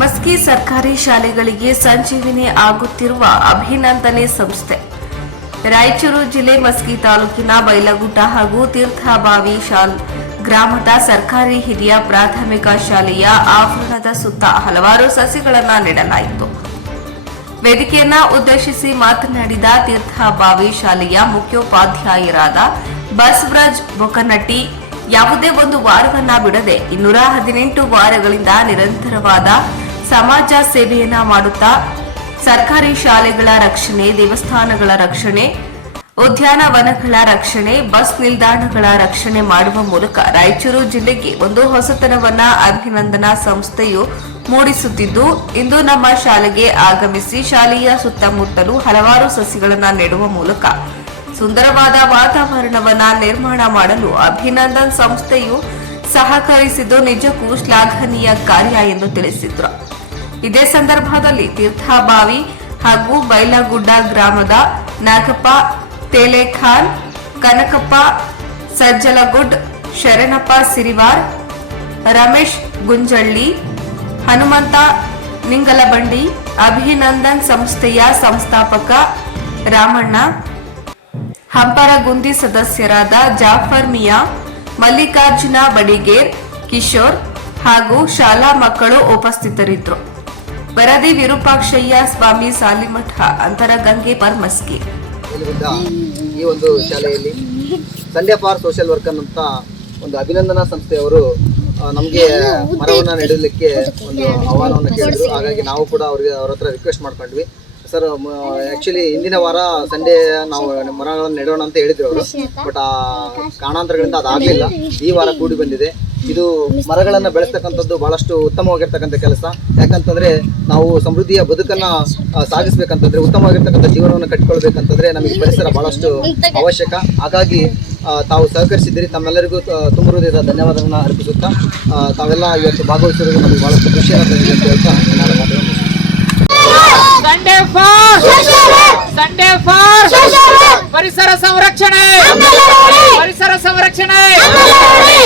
ಮಸ್ಕಿ ಸರ್ಕಾರಿ ಶಾಲೆಗಳಿಗೆ ಸಂಜೀವಿನಿ ಆಗುತ್ತಿರುವ ಅಭಿನಂದನೆ ಸಂಸ್ಥೆ. ರಾಯಚೂರು ಜಿಲ್ಲೆ ಮಸ್ಕಿ ತಾಲೂಕಿನ ಬೈಲಗುಡ್ಡ ಹಾಗೂ ತೀರ್ಥಬಾವಿ ಶಾಲ್, ಗ್ರಾಮದ ಸರ್ಕಾರಿ ಹಿರಿಯ ಪ್ರಾಥಮಿಕ ಶಾಲೆಯ ಆವರಣದ ಸುತ್ತ ಹಲವಾರು ಸಸಿಗಳನ್ನು ನೆಡಲಾಯಿತು. ವೇದಿಕೆಯನ್ನ ಉದ್ದೇಶಿಸಿ ಮಾತನಾಡಿದ ತೀರ್ಥಬಾವಿ ಶಾಲೆಯ ಮುಖ್ಯೋಪಾಧ್ಯಾಯರಾದ ಬಸವರಾಜ್ ಬೊಕನಟ್ಟಿ ಯಾವುದೇ ಒಂದು ವಾರವನ್ನ ಬಿಡದೆ ಇನ್ನೂರ ಹದಿನೆಂಟು ವಾರಗಳಿಂದ ನಿರಂತರವಾದ ಸಮಾಜ ಸೇವೆಯನ್ನ ಮಾಡುತ್ತಾ ಸರ್ಕಾರಿ ಶಾಲೆಗಳ ರಕ್ಷಣೆ, ದೇವಸ್ಥಾನಗಳ ರಕ್ಷಣೆ, ಉದ್ಯಾನವನಗಳ ರಕ್ಷಣೆ, ಬಸ್ ನಿಲ್ದಾಣಗಳ ರಕ್ಷಣೆ ಮಾಡುವ ಮೂಲಕ ರಾಯಚೂರು ಜಿಲ್ಲೆಗೆ ಒಂದು ಹೊಸತನವನ್ನ ಅಭಿನಂದನಾ ಸಂಸ್ಥೆಯು ಮೂಡಿಸುತ್ತಿದ್ದು, ಇಂದು ನಮ್ಮ ಶಾಲೆಗೆ ಆಗಮಿಸಿ ಶಾಲೆಯ ಸುತ್ತಮುತ್ತಲು ಹಲವಾರು ಸಸಿಗಳನ್ನು ನೆಡುವ ಮೂಲಕ ಸುಂದರವಾದ ವಾತಾವರಣವನ್ನ ನಿರ್ಮಾಣ ಮಾಡಲು ಅಭಿನಂದನ್ ಸಂಸ್ಥೆಯು ಸಹಕರಿಸಿದ್ದು ನಿಜಕ್ಕೂ ಶ್ಲಾಘನೀಯ ಕಾರ್ಯ ಎಂದು ತಿಳಿಸಿದ್ರು. ಇದೇ ಸಂದರ್ಭದಲ್ಲಿ ತೀರ್ಥಬಾವಿ ಹಾಗೂ ಬೈಲಗುಡ್ಡ ಗ್ರಾಮದ ನಾಗಪ್ಪ, ತೇಲೆಖಾನ್, ಕನಕಪ್ಪ, ಸಜ್ಜಲಗುಡ್, ಶರಣಪ್ಪ ಸಿರಿವಾರ್, ರಮೇಶ್ ಗುಂಜಳ್ಳಿ, ಹನುಮಂತ ನಿಂಗಲಬಂಡಿ, ಅಭಿನಂದನ್ ಸಂಸ್ಥೆಯ ಸಂಸ್ಥಾಪಕ ರಾಮಣ್ಣ ಹಂಪರಗುಂದಿ ಸದಸ್ಯರಾದ ಜಾಫರ್ ಮಿಯಾ, ಮಲ್ಲಿಕಾರ್ಜುನ ಬಡಿಗೇರ್, ಕಿಶೋರ್ ಹಾಗೂ ಶಾಲಾ ಮಕ್ಕಳು ಉಪಸ್ಥಿತರಿದ್ದರು. ವರದಿ ವಿರೂಪಾಕ್ಷಯ್ಯ, ಸ್ವಾಮಿ ಸಾಲಿಮಠ, ಅಂತರಗಂಗೆ ಪರ್ಮಸ್ಕಿ ಈ ಒಂದು ಶಾಲೆಯಲ್ಲಿ ಸಂಡೆ ಫಾರ್ ಸೋಷಿಯಲ್ ವರ್ಕರ್ ಅಂತ ಒಂದು ಅಭಿನಂದನಾ ಸಂಸ್ಥೆಯವರು ನಮಗೆ ಮರವನ್ನು ನೆಡಲಿಕ್ಕೆ ಒಂದು ಆಹ್ವಾನವನ್ನು ಕೇಳಿದ್ರು. ಹಾಗಾಗಿ ನಾವು ಕೂಡ ಅವರಿಗೆ ಅವ್ರ ಹತ್ರ ರಿಕ್ವೆಸ್ಟ್ ಮಾಡ್ಕೊಂಡ್ವಿ. ಸರ್ ಆಕ್ಚುಲಿ ಹಿಂದಿನ ವಾರ ಸಂಡೇ ನಾವು ಮರಗಳನ್ನು ನೆಡೋಣ ಅಂತ ಹೇಳಿದ್ರು ಅವರು. ಬಟ್ ಆ ಕಾರಣಾಂತರಗಳಿಂದ ಅದಾಗಲಿಲ್ಲ ಈ ವಾರ ಕೂಡಿ ಬಂದಿದೆ. ಇದು ಮರಗಳನ್ನು ಬೆಳೆಸ್ತಕ್ಕಂಥದ್ದು ಬಹಳಷ್ಟು ಉತ್ತಮವಾಗಿರ್ತಕ್ಕಂಥ ಕೆಲಸ. ಯಾಕಂತಂದ್ರೆ ನಾವು ಸಮೃದ್ಧಿಯ ಬದುಕನ್ನ ಸಾಗಿಸ್ಬೇಕಂತಂದರೆ ಉತ್ತಮವಾಗಿರ್ತಕ್ಕಂಥ ಜೀವನವನ್ನು ಕಟ್ಟಿಕೊಳ್ಬೇಕಂತಂದರೆ ನಮಗೆ ಪರಿಸರ ಬಹಳಷ್ಟು ಅವಶ್ಯಕ. ಹಾಗಾಗಿ ತಾವು ಸಹಕರಿಸಿದ್ದೀರಿ. ತಮ್ಮೆಲ್ಲರಿಗೂ ತುಂಬ ಹೃದಯದ ಧನ್ಯವಾದಗಳನ್ನು ಅರ್ಪಿಸುತ್ತಾ ತಾವೆಲ್ಲ ಇವತ್ತು ಭಾಗವಹಿಸಿರೋದು ನಮಗೆ ಬಹಳಷ್ಟು ಖುಷಿಯಾಗುತ್ತೆ ಅಂತ ಹೇಳ್ತಾ సండే ఫార్ సండే ఫార్ పరిసర సంరక్షణ పరిసర సంరక్షణ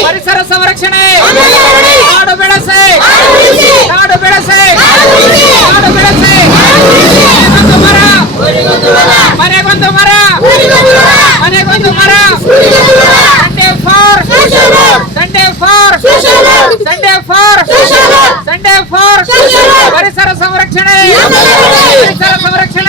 పరిసర సంరక్షణ ఆడు బిడసే ఆడు బిడసే ఆడు బిడసే మరే కొంత మరా మరే కొంత మరా మరే కొంత మరా సంరక్షణ!